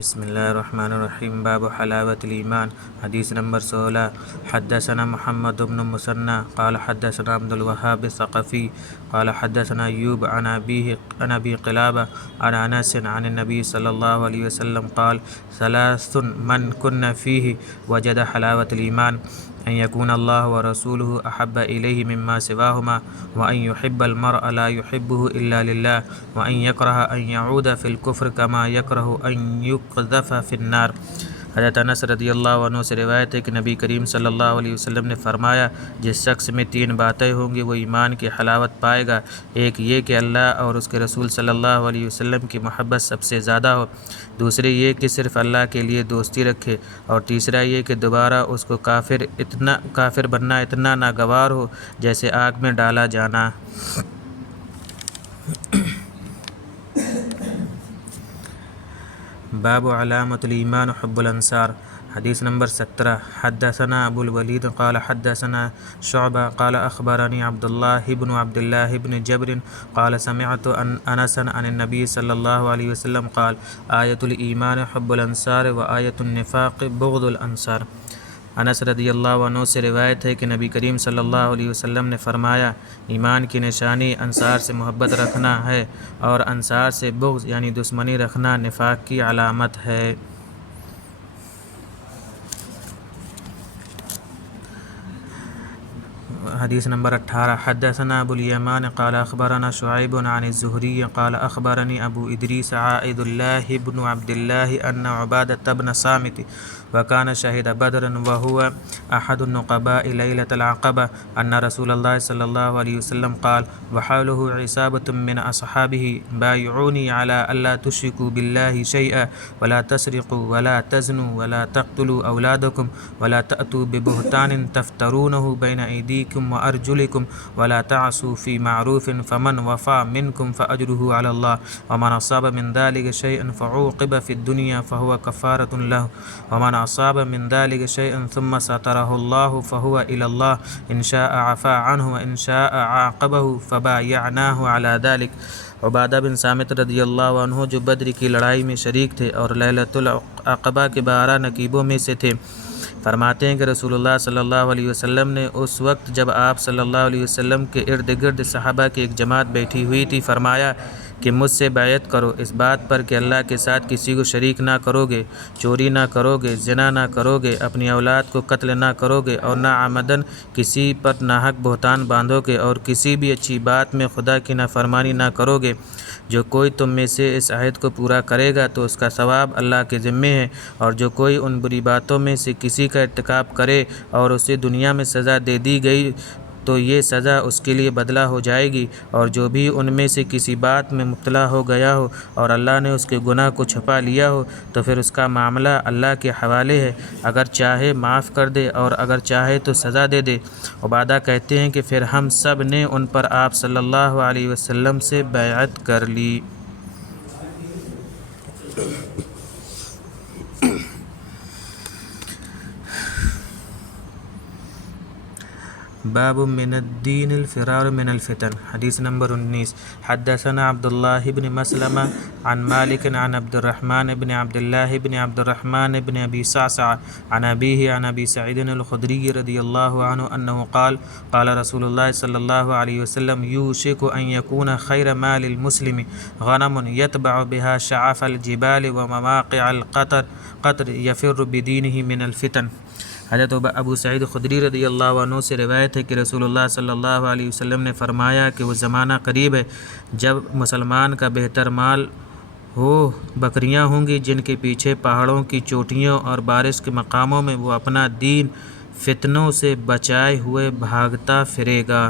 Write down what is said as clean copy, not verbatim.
بسم الله الرحمن الرحيم. باب حلاوة الإيمان. حديث نمبر 16. حدثنا محمد بن مسنى قال حدثنا عبد الوهاب الثقفي قال حدثنا أيوب عن أبي قلابة عن أنس عن النبي صلى الله عليه وسلم قال: ثلاث من كن فيه وجد حلاوة الإيمان: أن يكون الله ورسوله أحب إليه مما سواهما، وأن يحب المرء لا يحبه إلا لله، وأن يكره أن يعود في الكفر كما يكره أن يقذف في النار. حضرت انس رضی اللہ عنہ سے روایت ہے کہ نبی کریم صلی اللہ علیہ وسلم نے فرمایا: جس شخص میں تین باتیں ہوں گی وہ ایمان کی حلاوت پائے گا. ایک یہ کہ اللہ اور اس کے رسول صلی اللہ علیہ وسلم کی محبت سب سے زیادہ ہو، دوسری یہ کہ صرف اللہ کے لیے دوستی رکھے، اور تیسرا یہ کہ دوبارہ اس کو کافر بننا اتنا ناگوار ہو جیسے آگ میں ڈالا جانا. باب علامة الإيمان حب الأنصار. حديث نمبر 17. حدثنا أبو الوليد قال حدثنا شعبة قال أخبرني عبد الله بن جبر قال سمعت أنسا عن النبي صلى الله عليه وسلم قال: آية الإيمان حب الأنصار وآية النفاق بغض الأنصار. انس رضی اللہ عنہ سے روایت ہے کہ نبی کریم صلی اللہ علیہ وسلم نے فرمایا: ایمان کی نشانی انصار سے محبت رکھنا ہے، اور انصار سے بغض یعنی دشمنی رکھنا نفاق کی علامت ہے. حدیث نمبر 18. حدثنا ابو الیمان قال اخبرنا شعیب عن الزہری قال اخبرنی ابو ادریس عائد اللہ بن عبد اللہ ان عبادة بن صامت وكان شهد بدرا وهو أحد النقباء ليلة العقبة أن رسول الله صلى الله عليه وسلم قال: وحوله عصابة من أصحابه بايعوني على ألا تشركوا بالله شيئا ولا تسرقوا ولا تزنوا ولا تقتلوا أولادكم ولا تأتوا ببهتان تفترونه بين أيديكم وأرجلكم ولا تعصوا في معروف فمن وفى منكم فأجره على الله ومن أصاب من ذلك شيئا فعوقب في الدنيا فهو كفارة له ومن أصاب من ذلك شيئا ثم ستره الله فهو إلى الله إن شاء عفا عنه وإن شاء عاقبه فبايعناه على ذلك. عبادہ بن صامت رضی اللہ عنہ جو بدر کی لڑائی میں شریک تھے اور لیلۃ العقبہ کے 12 نقیبوں میں سے تھے، فرماتے ہیں کہ رسول اللہ صلی اللہ علیہ وسلم نے اس وقت جب آپ صلی اللہ علیہ وسلم کے ارد گرد صحابہ کی ایک جماعت بیٹھی ہوئی تھی فرمایا کہ مجھ سے بیعت کرو اس بات پر کہ اللہ کے ساتھ کسی کو شریک نہ کرو گے، چوری نہ کرو گے، زنا نہ کرو گے، اپنی اولاد کو قتل نہ کرو گے، اور نہ عمدن کسی پر ناحق بہتان باندھو گے، اور کسی بھی اچھی بات میں خدا کی نافرمانی نہ کرو گے. جو کوئی تم میں سے اس عہد کو پورا کرے گا تو اس کا ثواب اللہ کے ذمے ہے، اور جو کوئی ان بری باتوں میں سے کسی کا ارتکاب کرے اور اسے دنیا میں سزا دے دی گئی تو یہ سزا اس کے لیے بدلہ ہو جائے گی، اور جو بھی ان میں سے کسی بات میں مبتلا ہو گیا ہو اور اللہ نے اس کے گناہ کو چھپا لیا ہو تو پھر اس کا معاملہ اللہ کے حوالے ہے، اگر چاہے معاف کر دے اور اگر چاہے تو سزا دے دے. عبادہ کہتے ہیں کہ پھر ہم سب نے ان پر آپ صلی اللہ علیہ وسلم سے بیعت کر لی. باب من الدین الفرار من الفتن. حدیث نمبر 19. حدثنا عبد الله بن مسلمة عن مالك عن عبد الرحمن بن عبد الله بن عبد الرحمن بن أبي صعصع عن أبيه عن أبي سعيد الخدري رضي الله عنه أنه قال: قال رسول الله صلى الله عليه وسلم: يوشك أن يكون خير مال المسلم غنم يتبع بها شعف الجبال ومواقع القطر يفر بدينه من الفتن. حضرت ابو سعید خدری رضی اللہ عنہ سے روایت ہے کہ رسول اللہ صلی اللہ علیہ وسلم نے فرمایا کہ وہ زمانہ قریب ہے جب مسلمان کا بہتر مال وہ بکریاں ہوں گی جن کے پیچھے پہاڑوں کی چوٹیوں اور بارش کے مقاموں میں وہ اپنا دین فتنوں سے بچائے ہوئے بھاگتا پھرے گا.